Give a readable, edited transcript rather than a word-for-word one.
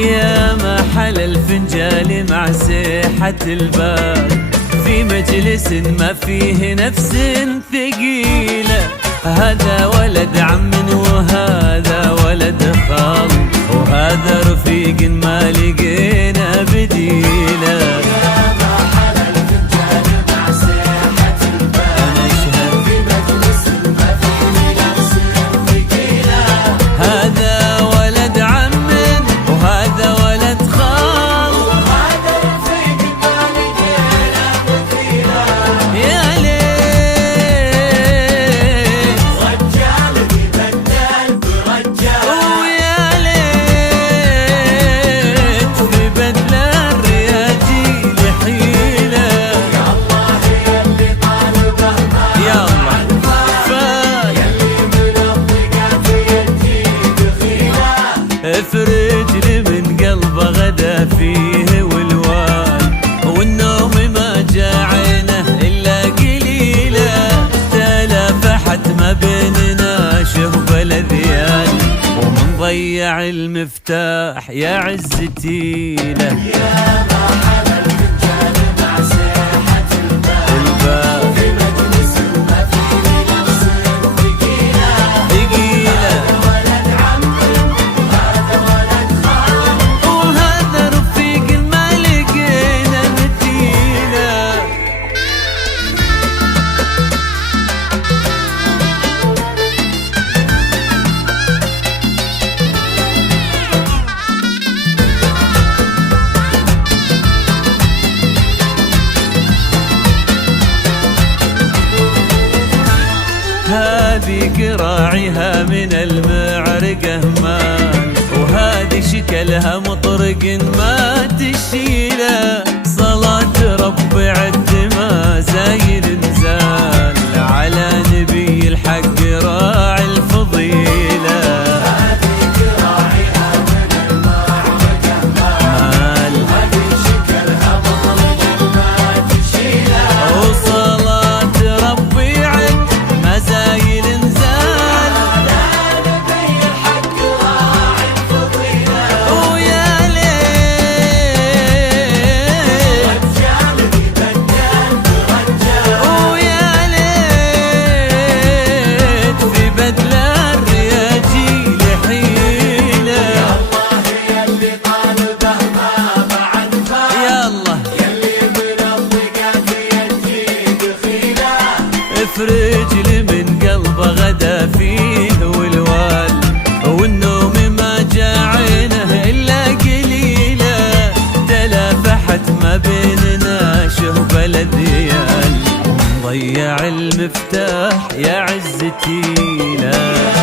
يا ما حل الفنجال مع سيحة البال، في مجلس ما فيه نفس ثقيلة. هذا ولد عم وهذا ولد خال، وهذا رفيق ما لقينا بديله. افرج لي من قلبه غدا فيه والوال، والنوم ما جاعينه الا قليله. تلافحت ما بيننا شهب الاذيال، ومن ضيع المفتاح يا عزتي له. يا ما حل الفنجان مع سيحة الباب، في مجلس ما فيه نفس ثقيله. هذه قراعيها من المعرقة مال، وهذه شكلها مطرق ما تشيله. صلاة ربي عد ما زايد نزال، على نبي الحق راعي الفضيلة. هذه قراعيها من المعرقة مال، وهذه شكلها مطرق ما تشيله. وصلاة ربي عد زايل نزال، على نبي الحق راعي الفضيلة. ويا ليت رجال بدل برجال، ويا ليت في بدل الرياجيل حيلة. الله يلي قلبه ما بعد فات، يالله يلي من الضيقات يجي دخيله. افرج لي من قلبه غدا فيه والوال، والنوم ما جاعينه الا قليله. تلافحت ما بيننا شهب الاذيال، ضيع المفتاح يا عزتي له.